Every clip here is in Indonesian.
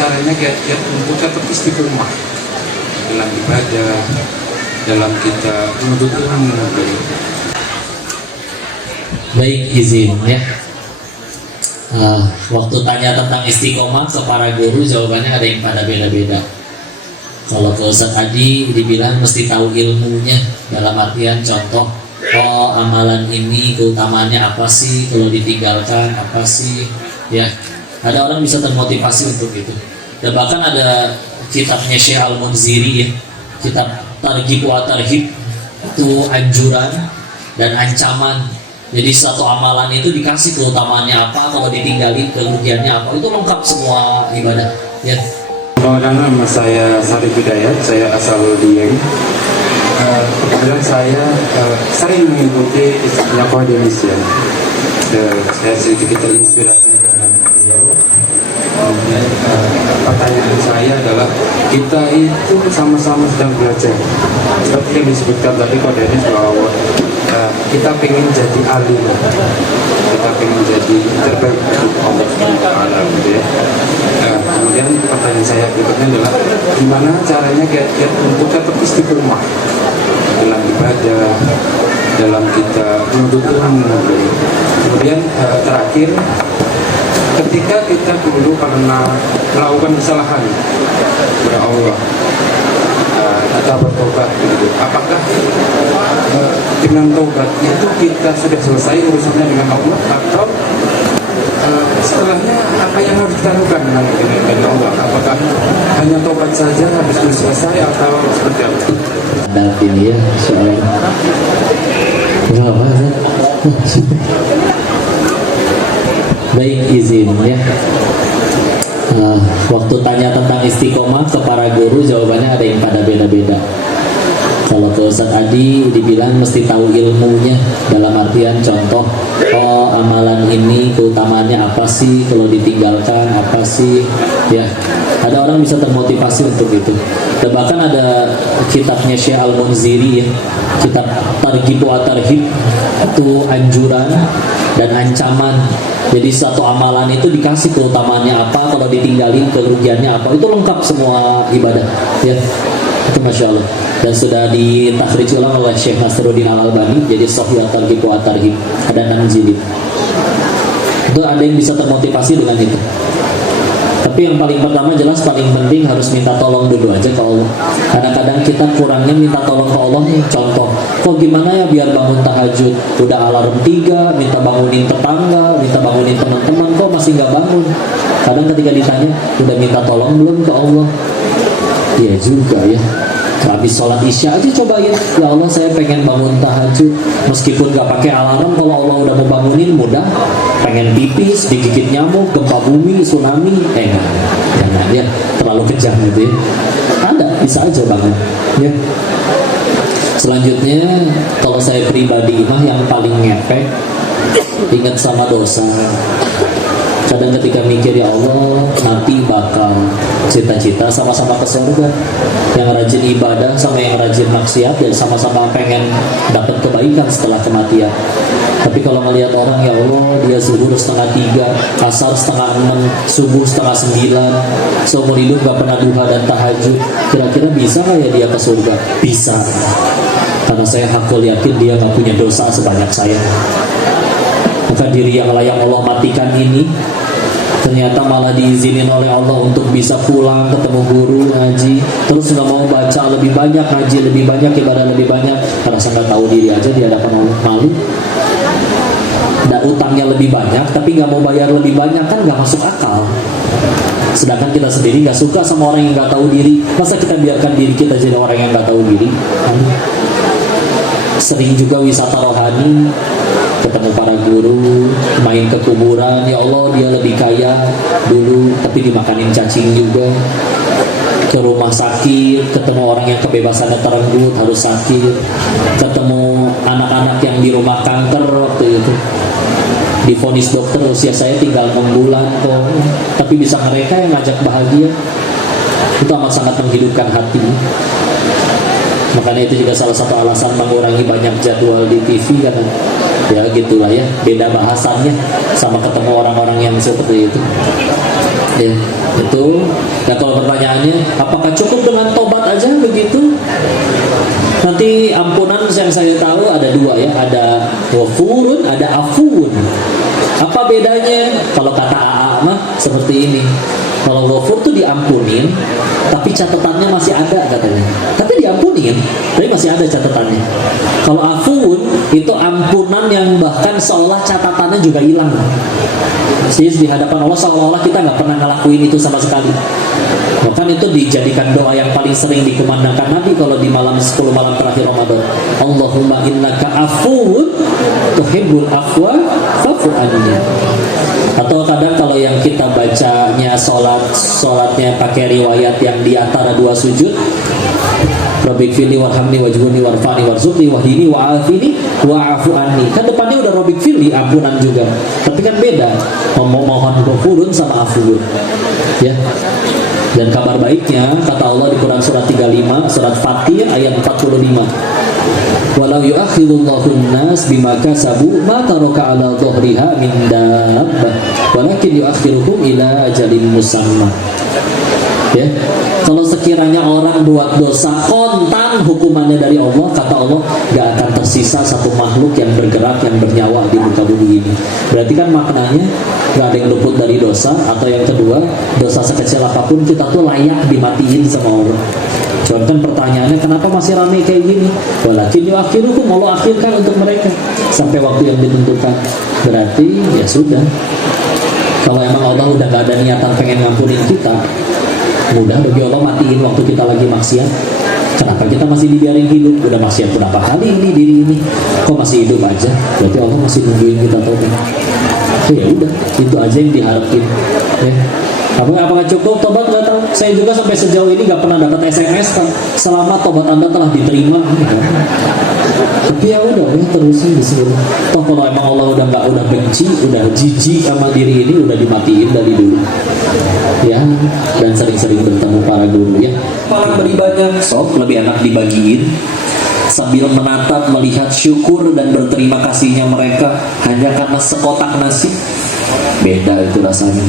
caranya giat-giat untuk tetap istiqomah dalam ibadah, dalam kita menuntut ilmu. Baik, izin ya. Waktu tanya tentang istiqomah ke para guru, jawabannya ada yang pada beda-beda. Kalau ke Ustadz Adi dibilang mesti tahu ilmunya, dalam artian contoh, oh amalan ini keutamaannya apa sih, kalau ditinggalkan apa sih, ya. Ada orang bisa termotivasi untuk itu. Dan bahkan ada kitabnya Syekh Al-Munziri ya, kitab Targhib wa Tarhib, itu anjuran dan ancaman. Jadi satu amalan itu dikasih keutamaannya apa, kalau ditinggalin kerugiannya apa, itu lengkap semua ibadah ya. Nama saya Sarif Hidayat, saya asal Dieng. Kebetulan saya sering mengikuti istilah Qademis ya. Saya sedikit terinspirasi dengan beliau. Kemudian pertanyaan saya adalah, kita itu sama-sama sedang belajar. Seperti yang disebutkan tadi Qademis bahwa kita pengen jadi alim, kita pengen jadi terbaik untuk Allah SWT gitu ya. Kemudian pertanyaan saya berikutnya adalah, gimana caranya giat-giat untuk tetap istiqomah dalam ibadah, dalam kita menuntut ilmu. Kemudian terakhir, ketika kita dulu pernah melakukan kesalahan kepada Allah, kita bertobat gitu. Apakah dengan tobat itu kita sudah selesai urusannya dengan Allah, atau setelahnya apa yang harus kita lakukan dengan Allah? Apakah hanya tobat saja habis itu selesai, atau seperti apa? Ada ini ya soal berapa kan? Baik, izin ya. Waktu tanya tentang istiqomah ke para guru, jawabannya ada yang pada beda-beda. Kalau ke Ustadz Adi dibilang mesti tahu ilmunya, dalam artian contoh, oh amalan ini keutamaannya apa sih, kalau ditinggalkan apa sih, ya. Ada orang bisa termotivasi untuk itu. Dan bahkan ada kitabnya Syekh Al-Munziri ya, kitab Targhib wa Tarhib, itu anjuran dan ancaman. Jadi satu amalan itu dikasih keutamaannya apa, kalau ditinggalin kerugiannya apa, itu lengkap semua ibadah ya. Itu Masya Allah. Dan sudah ditakhrij ulang oleh Syekh Nasruddin Al-Albani, jadi Sahih Targhib wa Tarhib, ada 6 jilid. Itu ada yang bisa termotivasi dengan itu. Tapi yang paling pertama jelas paling penting harus minta tolong dulu aja ke Allah. Kadang-kadang kita kurangnya minta tolong ke Allah nih. Contoh, kok gimana ya biar bangun tahajud, udah alarm 3, minta bangunin tetangga, minta bangunin teman-teman, kok masih nggak bangun. Kadang ketika ditanya, udah minta tolong belum ke Allah? Iya juga ya. Habis sholat isya aja cobain, ya Allah saya pengen bangun tahajud, meskipun gak pakai alarm, kalau Allah udah mau bangunin mudah. Pengen pipis, digigit nyamuk, gempa bumi, tsunami, jangan ya, terlalu kejam gitu ya. Ada, bisa aja bangun ya. Selanjutnya, kalau saya pribadi mah yang paling ngefek, ingat sama dosa. Kadang ketika mikir, ya Allah nanti bakal cita-cita sama-sama ke surga. Yang rajin ibadah sama yang rajin maksiat, dan sama-sama pengen dapat kebaikan setelah kematian. Tapi kalau melihat orang, ya Allah dia zuhur 2:30, asar 5:30, subuh 8:30, seumur hidup gak pernah duha dan tahajud, kira-kira bisa gak ya dia ke surga? Bisa, karena saya hakul yakin dia gak punya dosa sebanyak saya. Maka diri yang layak Allah matikan ini ternyata malah diizinin oleh Allah untuk bisa pulang ketemu guru ngaji, terus nggak mau baca lebih banyak, ngaji lebih banyak, ibadah lebih banyak, merasa nggak tahu diri aja di hadapan Allah, malu. Dan utangnya lebih banyak tapi nggak mau bayar lebih banyak, kan nggak masuk akal. Sedangkan kita sendiri nggak suka sama orang yang nggak tahu diri, masa kita biarkan diri kita jadi orang yang nggak tahu diri? Sering juga wisata rohani, ketemu para guru, main ke kuburan, ya Allah dia lebih kaya dulu tapi dimakanin cacing juga. Ke rumah sakit, ketemu orang yang kebebasannya terenggut, harus sakit. Ketemu anak-anak yang di rumah kanker waktu itu, divonis dokter usia saya tinggal 6 bulan kok, tapi bisa mereka yang ngajak bahagia. Itu amat sangat menghidupkan hati. Makanya itu juga salah satu alasan mengurangi banyak jadwal di TV, karena ya gitulah ya, beda bahasannya sama ketemu orang-orang yang seperti itu ya. Itu. Dan kalau pertanyaannya, apakah cukup dengan tobat aja begitu? Nanti ampunan yang saya tahu ada dua ya, ada ghafurun, ada afuun. Apa bedanya? Kalau kata AA mah seperti ini. Kalau ghafur tuh diampunin, tapi catatannya masih ada katanya. Tapi diampunin, tapi masih ada catatannya. Kalau afuun itu ampunan yang bahkan seolah catatannya juga hilang. Jadi di hadapan Allah seolah-olah kita nggak pernah ngelakuin itu sama sekali. Bahkan itu dijadikan doa yang paling sering dikumandangkan Nabi kalau di malam 10 malam terakhir Ramadan. Allahumma innaka afuun tuhibbul afwa fa'fu anni. Atau kadang kalau yang kita bacanya sholatnya pakai riwayat yang di antara dua sujud, Rabbik fili warhamni wajhuni warfani warzuqni wahdini wa'afini wa'afu anni. Kan depannya udah Rabbik fili, ampunan juga. Tapi kan beda, mohon ghafurun sama afuun. Ya. Dan kabar baiknya kata Allah di Quran surat 35, surat Fatir ayat 45. Walau yu'akhidullahu an-nas bima kasabu ma taraka 'ala dhahriha min dabbah walakin yu'akhiruhum ila ajalin musamma. Ya. Kalau sekiranya orang buat dosa kontan hukumannya dari Allah, kata Allah gak akan tersisa satu makhluk yang bergerak, yang bernyawa di muka bumi ini. Berarti kan maknanya gak ada yang luput dari dosa. Atau yang kedua, dosa sekecil apapun kita tuh layak dimatiin sama Allah. Cuman kan pertanyaannya, kenapa masih ramai kayak gini? Walakin yu'akhiruhum, Allah akhirkan untuk mereka sampai waktu yang ditentukan. Berarti ya sudah, kalau emang Allah udah gak ada niatan pengen ngampunin kita, mudah bagi Allah matiin waktu kita lagi maksiat. Kenapa kita masih dibiarin hidup? Udah maksiat berapa kali ini diri ini, kok masih hidup aja? Berarti Allah masih nungguin kita tobat. Ya udah, itu aja yang diharapin. Ya. Apakah cukup tobat? Nggak tahu. Saya juga sampai sejauh ini nggak pernah dapat SMS kan, selamat tobat Anda telah diterima. Tapi ya udah ya, terusin di sini. Toh kalau emang Allah udah benci, udah jijik sama diri ini, udah dimatiin dari dulu. Ya, dan sering-sering bertemu para guru ya. Malah beri banyak, sok lebih enak dibagiin sambil menatap, melihat syukur dan berterima kasihnya mereka hanya karena sekotak nasi. Beda itu rasanya.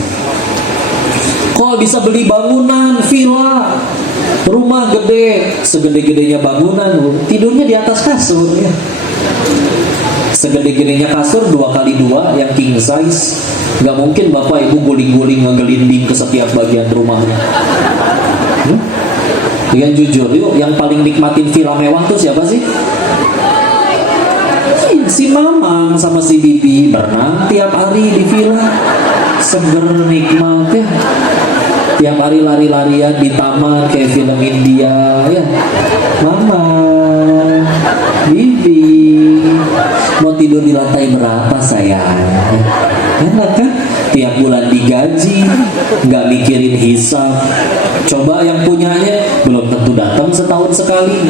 Kok bisa beli bangunan, villa, rumah gede, segede-gedenya bangunan, tidurnya di atas kasur ya. Segede-gedenya kasur 2x2 yang king size. Gak mungkin bapak ibu guling-guling ngegelinding ke setiap bagian rumahnya. Yang jujur yuk, yang paling nikmatin villa mewah tuh siapa sih? Si mamang sama si bibi berenang tiap hari di villa, seger nikmat ya. Tiap hari lari-larian di taman kayak film India ya. Mama, bibi, mau tidur di lantai berapa sayang? Enak kan? Tiap bulan digaji, nggak mikirin hisab. Coba yang punyanya belum tentu datang setahun sekali.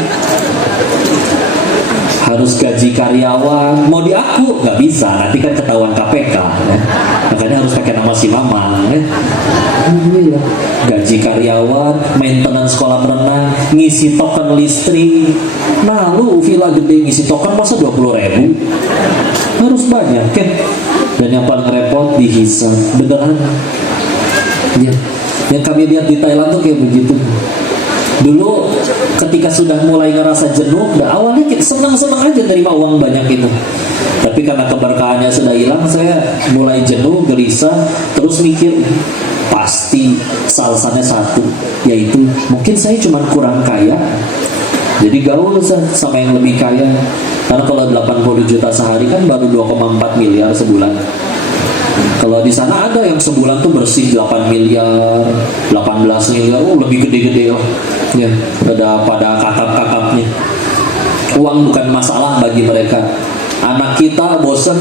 Harus gaji karyawan, mau di aku nggak bisa, nanti kan ketahuan KPK ya. Makanya harus pakai nama si mama ya. Gaji karyawan, maintenance kolam renang, ngisi token listrik. Nah lu villa gede ngisi token masa 20.000? Harus banyak kan. Dan yang paling repot dihisab, beneran ya. Yang kami lihat di Thailand tuh kayak begitu. Dulu ketika sudah mulai ngerasa jenuh, awalnya kita senang-senang aja terima uang banyak itu. Tapi karena keberkahannya sudah hilang, saya mulai jenuh, gelisah, terus mikir pasti alasannya satu, yaitu mungkin saya cuma kurang kaya. Jadi gaul sama yang lebih kaya. Karena kalau 80 juta sehari kan baru 2,4 miliar sebulan. Kalau di sana ada yang sebulan tuh bersih 8 miliar, 18 miliar, lebih gede-gede lah. Ya, ada pada kakak-kakaknya. Uang bukan masalah bagi mereka. Anak kita bosen,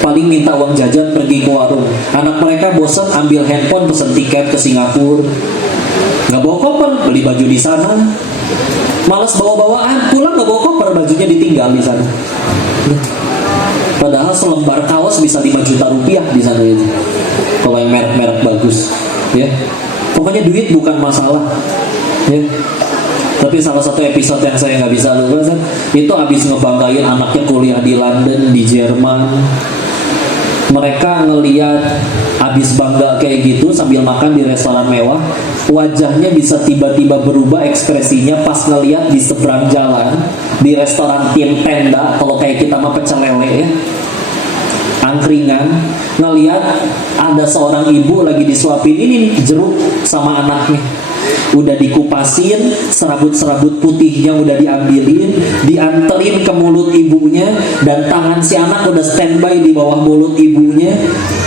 paling minta uang jajan pergi ke warung. Anak mereka bosen, ambil handphone, pesen tiket ke Singapura. Nggak bawa koper, beli baju di sana. Malas bawa-bawaan, pulang nggak bawa koper, bajunya ditinggal di sana. Padahal selembar kaos bisa 5 juta rupiah di sana itu. Kalau yang merek-merek bagus, ya. Pokoknya duit bukan masalah, ya. Tapi salah satu episode yang saya nggak bisa lupa itu abis ngebanggain anaknya kuliah di London, di Jerman. Mereka ngeliat abis bangga kayak gitu sambil makan di restoran mewah, wajahnya bisa tiba-tiba berubah ekspresinya pas ngeliat di seberang jalan di restoran tim tenda, kalau kayak kita mah pecel lele ya, angkringan, ngeliat ada seorang ibu lagi disuapin ini nih, jeruk sama anaknya. Udah dikupasin, serabut-serabut putihnya udah diambilin, dianterin ke mulut ibunya, dan tangan si anak udah standby di bawah mulut ibunya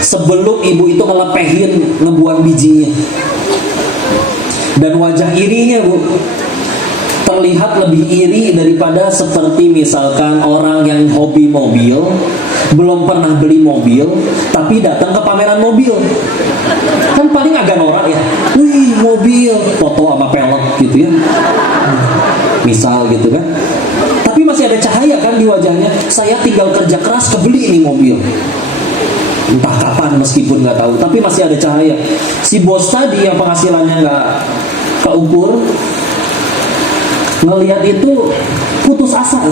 sebelum ibu itu ngelepehin, ngebuang bijinya. Dan wajah irinya, Bu, terlihat lebih iri daripada seperti misalkan orang yang hobi mobil, belum pernah beli mobil, tapi datang ke pameran mobil. Kan paling agak norak ya, wih mobil, foto sama pelek gitu ya, misal gitu kan. Tapi masih ada cahaya kan di wajahnya, saya tinggal kerja keras kebeli ini mobil. Entah kapan meskipun nggak tahu, tapi masih ada cahaya. Si bos tadi yang penghasilannya nggak keukur, ngelihat itu putus asa.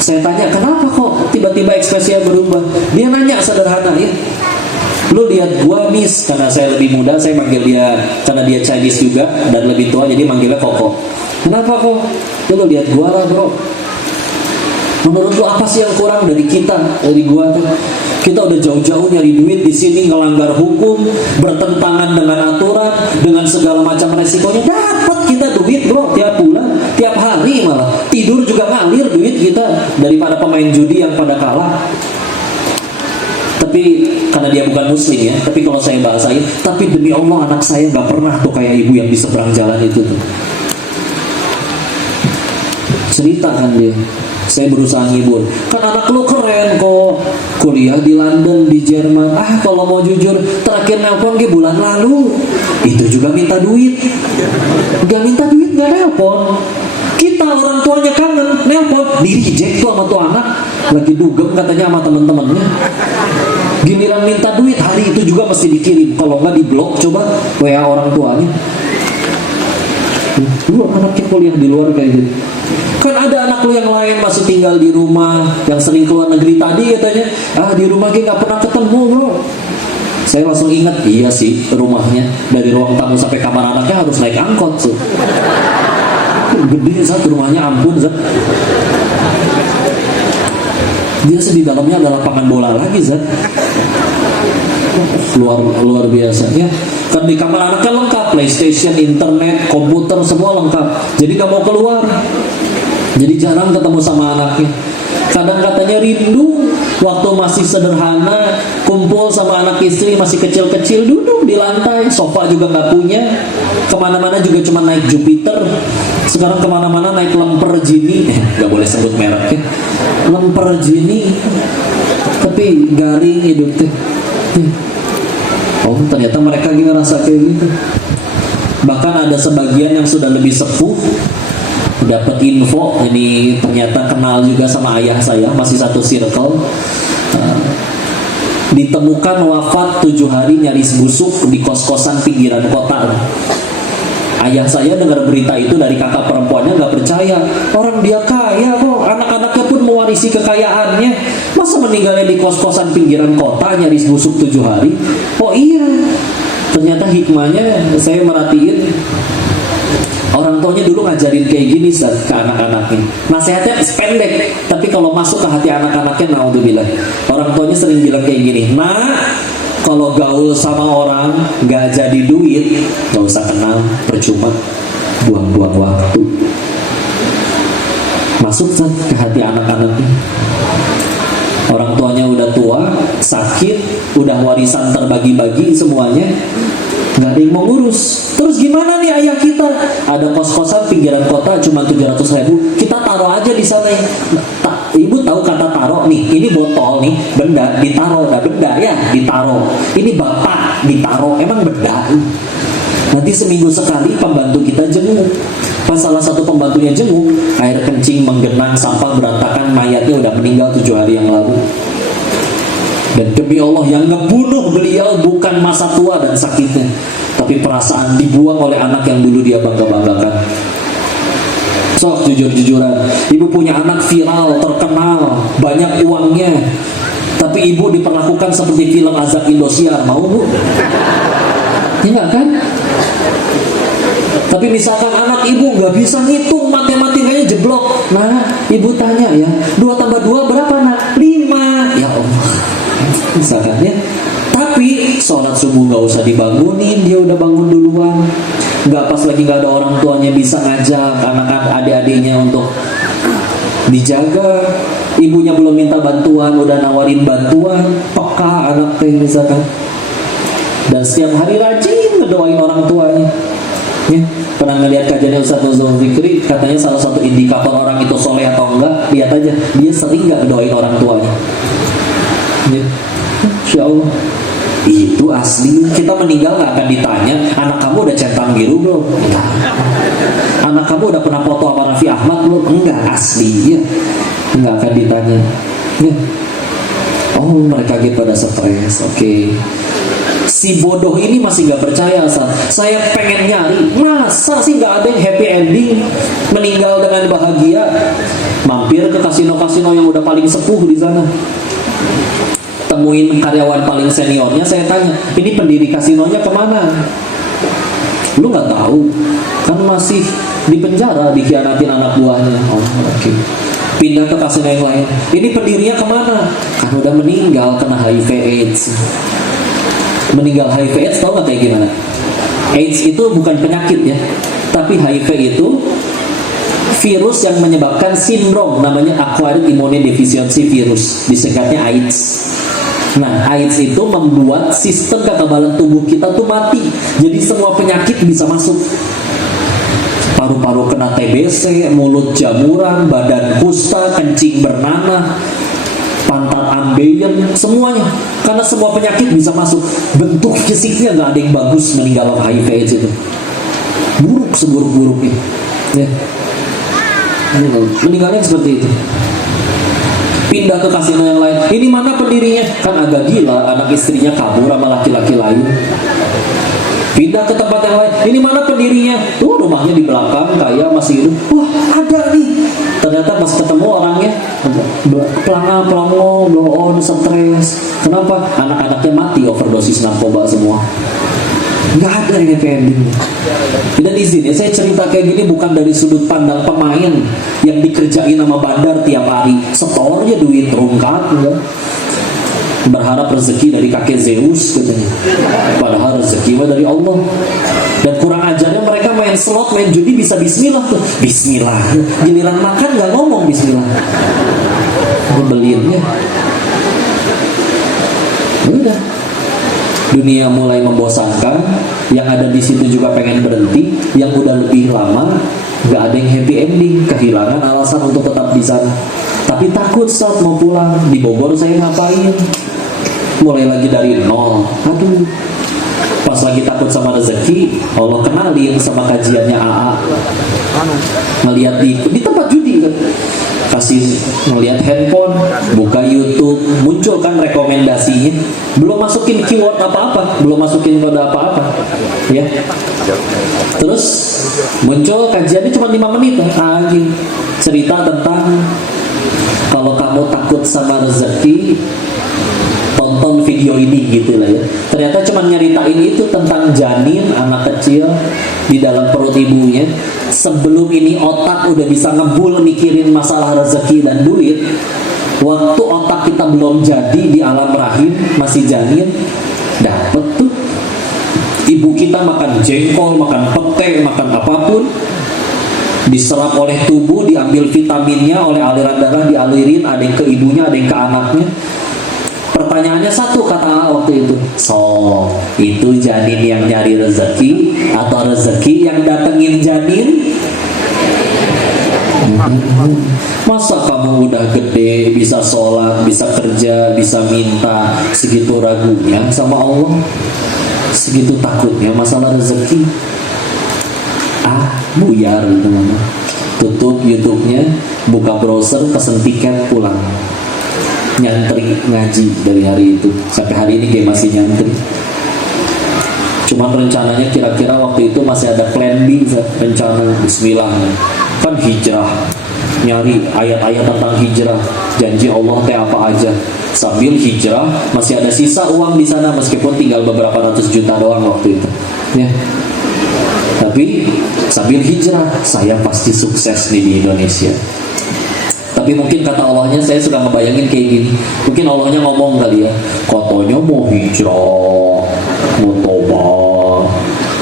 Saya tanya, kenapa kok tiba-tiba ekspresinya berubah? Dia nanya sederhana ya, lu lihat gua miss, karena saya lebih muda, saya manggil dia karena dia Chinese juga dan lebih tua, jadi manggilnya Koko. Kenapa kok? Ya lu lihat gua lah bro. Menurut lu apa sih yang kurang dari kita, dari gua tuh? Kita udah jauh-jauh nyari duit di sini, ngelanggar hukum, bertentangan dengan aturan, dengan segala macam resikonya. Dapat kita duit bro, tiap bulan, tiap hari malah. Tidur juga ngalir duit kita daripada pemain judi yang pada kalah. Tapi karena dia bukan muslim ya, tapi kalau saya bahasain, tapi demi Allah anak saya nggak pernah tuh kayak ibu yang di seberang jalan itu tuh. Cerita kan dia, saya berusaha ngibur, kan anak lu keren kok, kuliah di London, di Jerman. Kalau mau jujur, terakhir nelpon ke bulan lalu, itu juga minta duit. Gak minta duit gak nelpon. Kita orang tuanya kangen, nelpon, di reject tuh sama tuh anak, lagi dugem katanya sama temen-temennya. Giliran minta duit, hari itu juga mesti dikirim, kalau nggak di blok coba WA orang tuanya. Lu anaknya kuliah di luar kayak gitu. Kan ada anak lu yang lain masih tinggal di rumah, yang sering keluar negeri tadi katanya, di rumah dia nggak pernah ketemu bro. Saya langsung ingat, iya sih, rumahnya dari ruang tamu sampai kamar anaknya harus naik angkot tuh. Gede Zat rumahnya, ampun Zat. Dia di dalamnya ada lapangan bola lagi Zat. Luar biasa ya. Kan di kamar anaknya lengkap, PlayStation, internet, komputer, semua lengkap. Jadi gak mau keluar. Jadi jarang ketemu sama anaknya. Kadang katanya rindu waktu masih sederhana, kumpul sama anak istri masih kecil-kecil, duduk di lantai, sofa juga gak punya, kemana-mana juga cuma naik Jupiter. Sekarang kemana-mana naik lemper Gini, gak boleh sebut merek ya, lemper Gini, tapi garing hidupnya. Oh ternyata mereka lagi ngerasa kayak gitu. Bahkan ada sebagian yang sudah lebih sepuh, dapat info, ini ternyata kenal juga sama ayah saya, masih satu circle. Ditemukan wafat 7 hari nyaris busuk di kos-kosan pinggiran kota. Ayah saya dengar berita itu dari kakak perempuannya, nggak percaya. Orang dia kaya kok, anak-anaknya pun mewarisi kekayaannya. Masa meninggalnya di kos-kosan pinggiran kota nyaris busuk 7 hari? Oh iya, ternyata hikmahnya saya merhatiin. Orang tuanya dulu ngajarin kayak gini Zat, ke anak-anaknya. Nasihatnya pendek, tapi kalau masuk ke hati anak-anaknya, naudzubillah. Orang tuanya sering bilang kayak gini, nah, kalau gaul sama orang gak jadi duit, gak usah kenal, percuma, buang-buang waktu. Masuk Zat ke hati anak-anaknya. Orang tuanya udah tua, sakit, udah warisan terbagi-bagi semuanya, gak ada yang mau ngurus. Terus gimana nih ayah kita? Ada kos-kosan pinggiran kota cuma 700.000, kita taruh aja di sana. Ibu tahu kata taruh nih, ini botol nih, benda ditaruh, benda ya ditaruh. Ini bapak ditaruh, emang benda. Nanti seminggu sekali pembantu kita jenguk. Pas salah satu pembantunya jenguk, air kencing menggenang, sampah berantakan, mayatnya udah meninggal 7 hari yang lalu. Dan demi Allah, yang ngebunuh beliau bukan masa tua dan sakitnya, tapi perasaan dibuang oleh anak yang dulu dia bangga-banggakan. Sok jujur-jujuran, ibu punya anak viral, terkenal, banyak uangnya, tapi tapi ibu diperlakukan seperti film azab Indosiar, mau bu? Ya nggak kan? Tapi misalkan anak ibu nggak bisa ngitung, matematikanya jeblok, nah ibu tanya ya, 2 tambah 2 berapa nak? 5. Ya Allah, misalkan ya. Tapi sholat subuh nggak usah dibangunin, dia udah bangun duluan. Nggak pas lagi nggak ada orang tuanya bisa ngajak anak-anak adik-adiknya untuk dijaga. Ibunya belum minta bantuan, udah nawarin bantuan, peka anak kayak misalkan. Dan setiap hari rajin ngedoain orang tuanya. Ya, pernah ngeliat kajiannya Ustaz Nuzul Fikri, katanya salah satu indikator orang itu soleh atau enggak, lihat aja dia sering nggak ngedoain orang tuanya. Ya, Insya Allah. Itu asli. Kita meninggal nggak akan ditanya anak kamu udah centang biru belum? Enggak. Anak kamu udah pernah foto sama Raffi Ahmad belum? Enggak, asli ya. Nggak akan ditanya ya. Oh mereka gitu pada stres. Oke. Si bodoh ini masih nggak percaya. Saya pengen nyari, masa sih nggak ada yang happy ending, meninggal dengan bahagia? Mampir ke kasino-kasino yang udah paling sepuh di sana, temuin karyawan paling seniornya, saya tanya, ini pendiri kasinonya kemana? Lu nggak tahu? Kan masih di penjara, dikhianatin anak buahnya. Oh, oke. Pindah ke kasino yang lain. Ini pendirinya kemana? Kan udah meninggal, kena HIV/AIDS. Meninggal HIV/AIDS, tahu nggak kayak gimana? AIDS itu bukan penyakit ya, tapi HIV itu virus yang menyebabkan sindrom, namanya acquired immunodeficiency virus, disingkatnya AIDS. Nah, AIDS itu membuat sistem kekebalan tubuh kita tuh mati. Jadi semua penyakit bisa masuk. Paru-paru kena TBC, mulut jamuran, badan kusta, kencing bernanah, pantat ambeien, semuanya. Karena semua penyakit bisa masuk. Bentuk fisiknya nggak ada yang bagus meninggal HIV/AIDS itu. Buruk seburuk-buruknya. Ya. Meninggalnya seperti itu. Pindah ke kasino yang lain. Ini mana pendirinya? Kan agak gila, anak istrinya kabur sama laki-laki lain. Pindah ke tempat yang lain. Ini mana pendirinya? Tuh rumahnya di belakang, kaya masih hidup. Wah ada nih. Ternyata pas ketemu orangnya pelangga, blow on, stres. Kenapa? Anak-anaknya mati overdosis narkoba semua. Nggak ada yang happy ending. Dan izin ya, saya cerita kayak gini bukan dari sudut pandang pemain yang dikerjain sama bandar tiap hari, setornya duit rungkat ya. Berharap rezeki dari kakek Zeus katanya. Padahal rezeki dari Allah. Dan kurang ajarnya mereka main slot, main judi bisa bismillah tuh. Bismillah. Giliran makan nggak ngomong bismillah. Ngebelinnya. Udah. Dunia mulai membosankan, yang ada di situ juga pengen berhenti, yang udah lebih lama nggak ada yang happy ending, kehilangan alasan untuk tetap di sana. Tapi takut saat mau pulang. Di Bogor saya ngapain? Mulai lagi dari nol. Aduh. Pas lagi takut sama rezeki, Allah kenalin sama kajiannya AA. Ngeliat di tempat judi kan. Kasih ngeliat handphone, buka YouTube, muncul kan rekomendasinya. Belum masukin keyword apa-apa, belum masukin kode apa-apa, ya. Terus muncul kajiannya cuma 5 menit, anjing. Cerita tentang kalau kamu takut sama rezeki, tonton video ini gitu lah ya. Ternyata cuma nyeritain itu tentang janin anak kecil di dalam perut ibunya. Sebelum ini otak udah bisa ngebul mikirin masalah rezeki dan duit. Waktu otak kita belum jadi di alam rahim, masih janin, dapet tuh. Ibu kita makan jengkol, makan pete, makan apapun, diserap oleh tubuh, diambil vitaminnya oleh aliran darah, dialirin, ada yang ke ibunya, ada yang ke anaknya. Pertanyaannya satu kata waktu itu, so itu janin yang nyari rezeki atau rezeki yang datengin janin? Masa kamu udah gede, bisa sholat, bisa kerja, bisa minta, segitu ragunya sama Allah, segitu takutnya masalah rezeki? Buyar teman-teman. Tutup YouTube-nya, buka browser, pesen tiket, pulang. Nyantri ngaji dari hari itu sampai hari ini kayak masih nyantri. Cuman rencananya kira-kira waktu itu masih ada plan B, rencana bismillah kan hijrah nyari ayat-ayat tentang hijrah, janji Allah teh apa aja. Sambil hijrah masih ada sisa uang di sana meskipun tinggal beberapa ratus juta doang waktu itu. Ya. Tapi sambil hijrah saya pasti sukses nih di Indonesia. Tapi mungkin kata Allahnya saya sudah ngebayangin kayak gini. Mungkin Allahnya ngomong kali ya, katanya mau hijrah, mau tobat,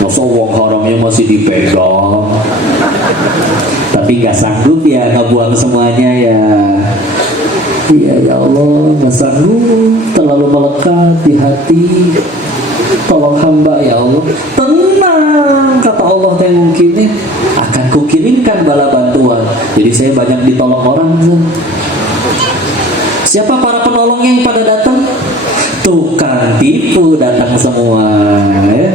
masa uang haramnya masih dipegang. Tapi nggak sanggup ya ngebuang semuanya ya. Iya ya Allah, nggak sanggup, terlalu melekat di hati. Tolong hamba ya Allah. Tenang, kata Allah yang mungkin akan kukirimkan bala bantuan. Jadi saya banyak ditolong orang. Siapa para penolongnya yang pada datang? Tukang tipu datang semua ya.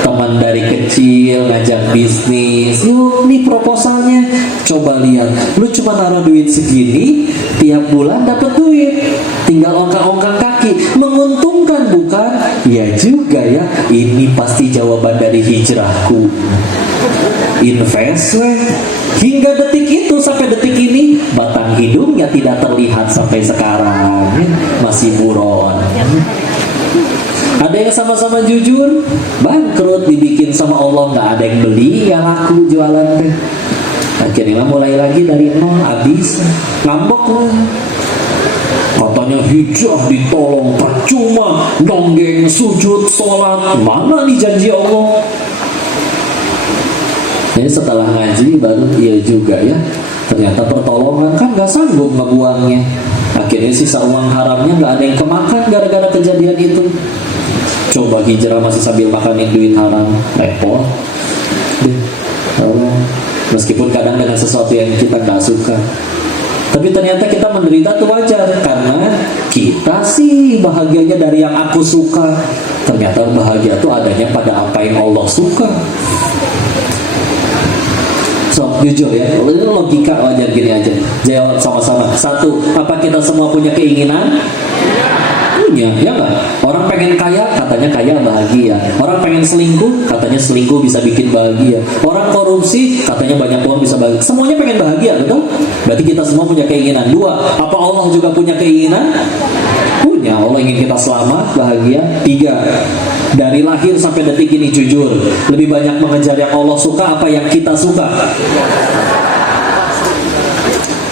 Teman dari kecil ngajak bisnis, yuk nih proposalnya, coba lihat, lu cuma naruh duit segini, tiap bulan dapat duit, tinggal ongkang-ongkang kaki, menguntungkan bukan? Ya juga ya, ini pasti jawaban dari hijrahku. Invest weh. Hingga detik itu sampai detik ini batang hidungnya tidak terlihat sampai sekarang ya. Masih buron. Ada yang sama-sama jujur, bangkrut, dibikin sama Allah, nggak ada yang beli, nggak laku jualan teh. Akhirnya mulai lagi dari nol, habis ngambek lah. Katanya hijrah ditolong percuma, nonggeng, sujud, sholat, mana nih janji Allah? Jadi setelah ngaji baru iya juga ya. Ternyata pertolongan kan nggak sanggup ngebuangnya. Akhirnya sisa uang haramnya nggak ada yang kemakan gara-gara kejadian itu. Coba hijrah masih sambil makanin duit haram, repot. Meskipun kadang dengan sesuatu yang kita nggak suka, tapi ternyata kita menderita itu wajar karena kita sih bahagianya dari yang aku suka. Ternyata bahagia itu adanya pada apa yang Allah suka. So, jujur ya, ini logika wajar gini aja. Jawab sama-sama. Satu, apa kita semua punya keinginan? Punya, ya nggak? Orang pengen kaya, katanya kaya bahagia. Orang pengen selingkuh, katanya selingkuh bisa bikin bahagia. Orang korupsi, katanya banyak uang bisa bahagia. Semuanya pengen bahagia, betul? Berarti kita semua punya keinginan. Dua, apa Allah juga punya keinginan? Punya. Allah ingin kita selamat, bahagia. Tiga, dari lahir sampai detik ini jujur, lebih banyak mengejar yang Allah suka apa yang kita suka?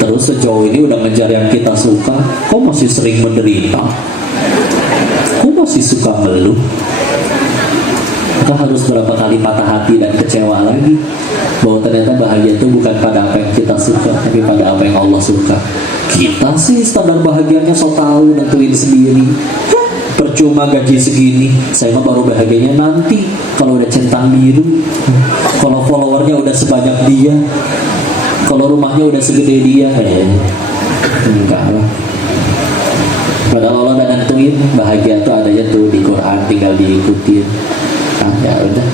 Terus sejauh ini udah ngejar yang kita suka, kok masih sering menderita? Kok masih suka ngeluh? Kita harus berapa kali patah hati dan kecewa lagi bahwa ternyata bahagia itu bukan pada apa yang kita suka, tapi pada apa yang Allah suka. Kita sih standar bahagianya so tahu, nentuin sendiri. Percuma gaji segini, saya mah baru bahagianya nanti kalau udah centang biru, kalau followernya udah sebanyak dia, kalau rumahnya udah segede dia. Enggak lah. Padahal Allah udah nentuin bahagia tuh adanya tuh di Quran, tinggal diikutin. Nah, ya udah.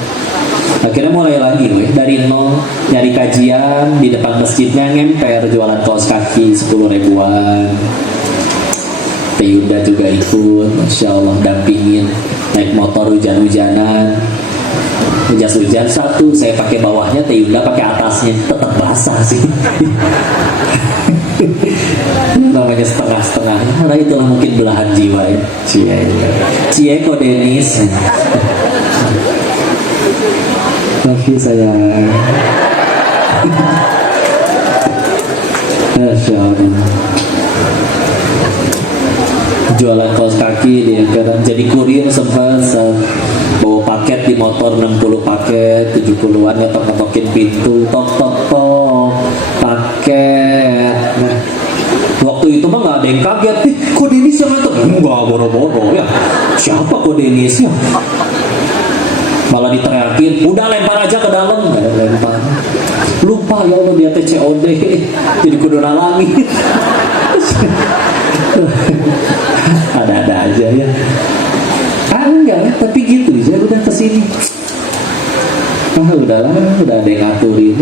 Akhirnya mulai lagi weh, dari nol nyari kajian di depan masjidnya, ngemper jualan kaos kaki 10 ribuan. Teh Yunda juga ikut, Masya Allah dampingin, naik motor hujan-hujanan, jas hujan satu, saya pakai bawahnya, Teh Yunda pakai atasnya, tetap basah sih. Namanya setengah-setengah, karena itulah mungkin belahan jiwa ya. Cie kok Denis. Tapi saya Masya Allah, jualan kaos kaki dia kadang jadi kurir sempat bawa paket di motor 60 paket 70-an ngetok-ngetokin pintu tok paket. Nah, waktu itu mah nggak ada yang kaget, kok Denis yang ngetok? Enggak, boro-boro ya, siapa kok Denis ya? Malah diteriakin, udah lempar aja ke dalam. Nggak ada lempar, lupa ya Allah dia TCOD jadi kudu nalangin. Ada-ada aja ya. Enggak, tapi gitu ya udah kesini. Udahlah, udah ada yang ngaturin.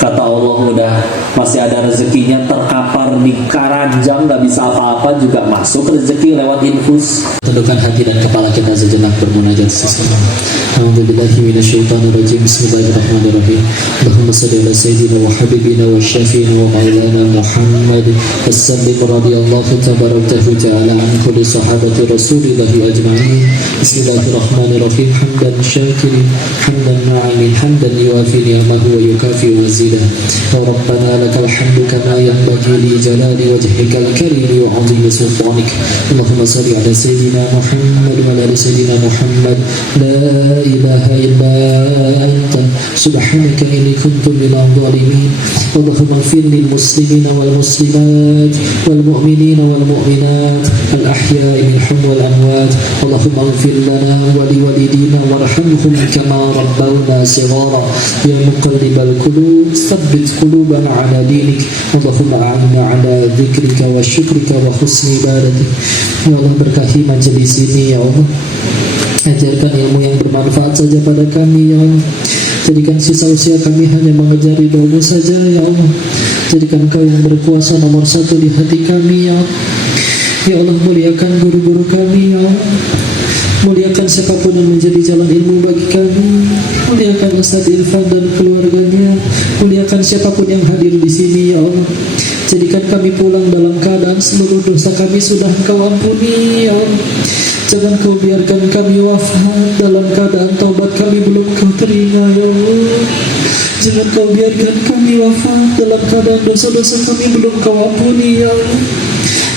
Kata Allah udah masih ada rezekinya terkapar di keranjang, nggak bisa apa-apa juga masuk rezeki lewat infus. Tundukkan hati dan kepala kita sejenak bermunajat sesama. بالله من الشيطان الرجيم بسم الله الرحمن الرحيم اللهم صل على سيدنا وحبيبنا وشفينا ومولانا محمد وسلم رضي الله تبارك وتعالى عن كل صحابة رسول الله أجمعين بسم الله الرحمن الرحيم حمدا شاكرا حمدا ناعما حمدا يوافي نعمه ويكافئ مزيدا وربنا لك الحمد كما ينبغي لجلال وجهك الكريم وعظيم سلطانك اللهم صل على سيدنا محمد وعلى آل سيدنا محمد لا إله إلا أنت سبحانك إني كنت من الظالمين اللهم اغفر للمسلمين والمسلمات والمؤمنين والمؤمنات الأحياء منهم والأموات اللهم اغفر لنا ولوالدينا وارحمهم كما ربونا صغارا يا مقلب القلوب ثبت قلوبنا على دينك اللهم أعنا على ذكرك وشكرك وحسن عبادتك ya Allah berkahi majelis ini ya Allah ajarkan ilmu yang bermanfaat saja pada kami ya Allah jadikan sisa usia kami hanya mengejar ridho-Mu saja ya Allah jadikan Kau yang berkuasa nomor satu di hati kami ya Allah ya Allah muliakan guru-guru kami ya Allah muliakan siapapun yang menjadi jalan ilmu bagi kami muliakan Ustaz Irfan dan keluarganya muliakan siapapun yang hadir di sini ya Allah jadikan kami pulang dalam keadaan seluruh dosa kami sudah Kau ampuni ya Allah jangan Kau biarkan kami wafat dalam keadaan taubat kami belum Kau terima ya Allah jangan Kau biarkan kami wafat dalam keadaan dosa-dosa kami belum Kau ampuni ya Allah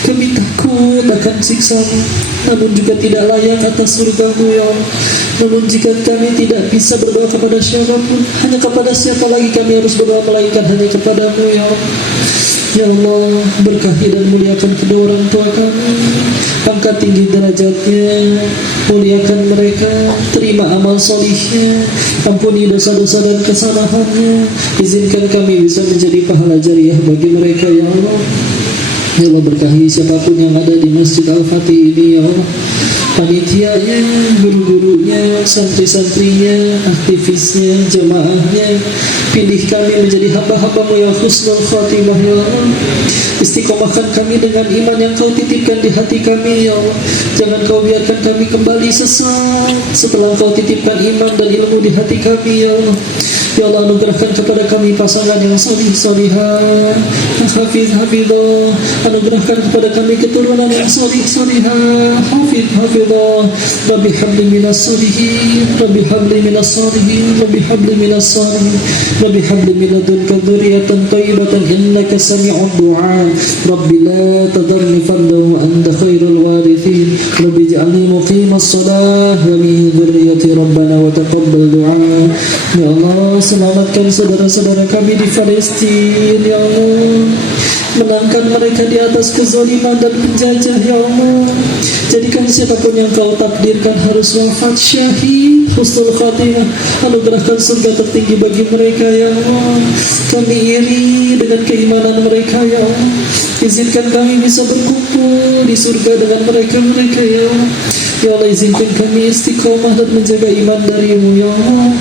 kami takut akan siksa namun juga tidak layak atas surga-Mu ya Allah namun jika kami tidak bisa berdoa kepada siapapun hanya kepada siapa lagi kami harus berdoa melainkan hanya kepada-Mu ya Allah ya Allah berkahi dan muliakan kedua orang tua kami angkat tinggi derajatnya muliakan mereka terima amal solihnya ampuni dosa-dosa dan kesalahannya izinkan kami bisa menjadi pahala jariah bagi mereka ya Allah ya Allah berkahi siapapun yang ada di Masjid Al-Fatih ini ya Allah panitianya, guru-gurunya, santri-santrinya, aktivisnya, jamaahnya pilih kami menjadi hamba-hamba-Mu yang husnul khatimah ya Allah istiqomahkan kami dengan iman yang Kau titipkan di hati kami ya Allah jangan Kau biarkan kami kembali sesat setelah Kau titipkan iman dan ilmu di hati kami ya Allah ya Allah anugerahkan kepada kami pasangan yang salih salihah hafiz hafizah anugerahkan kepada kami keturunan yang salih salihah hafiz hafizah Rabbi habli minas salihin Rabbi habli minas salihin Rabbi habli minas salihin Rabbi habli minadunka dzurriyyatan thayyibatan innaka sami'ud du'a Rabbi la tadharni fardan wa anta khairul warithin Rabbi ij'alni muqimas salah wa min dzurriyyati rabbana wa taqabbal du'a ya Allah selamatkan saudara-saudara kami di Palestina ya Allah menangkan mereka di atas kezaliman dan penjajah ya Allah jadikan siapapun yang Kau takdirkan harus wafat syahid husnul khatimah anugerahkan surga tertinggi bagi mereka ya Allah kami iri dengan keimanan mereka ya Allah izinkan kami bisa berkumpul di surga dengan mereka-mereka ya Allah ya Allah izinkan kami istiqomah dan menjaga iman dari-Mu ya Allah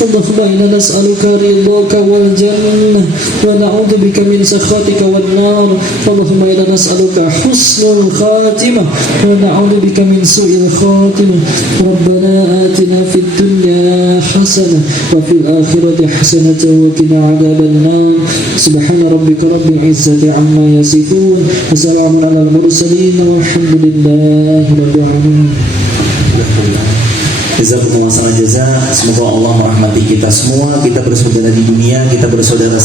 Allahumma inna nas'aluka ridhaka wal jannah wa na'udzubika min sakhatika wan nar Allahumma inna nas'aluka husnul khatimah wa na'udzubika min su'il khatimah Rabbana atina fid dunya hasanah wa fil akhirati hasanah wa qina adzaban nar subhana rabbika rabbil izzati amma yasifun wa salamun alal mursalin walhamdulillahi rabbil alamin. Jazakumullah khairan jazaa. Semoga Allah merahmati kita semua. Kita bersaudara di dunia, kita bersaudara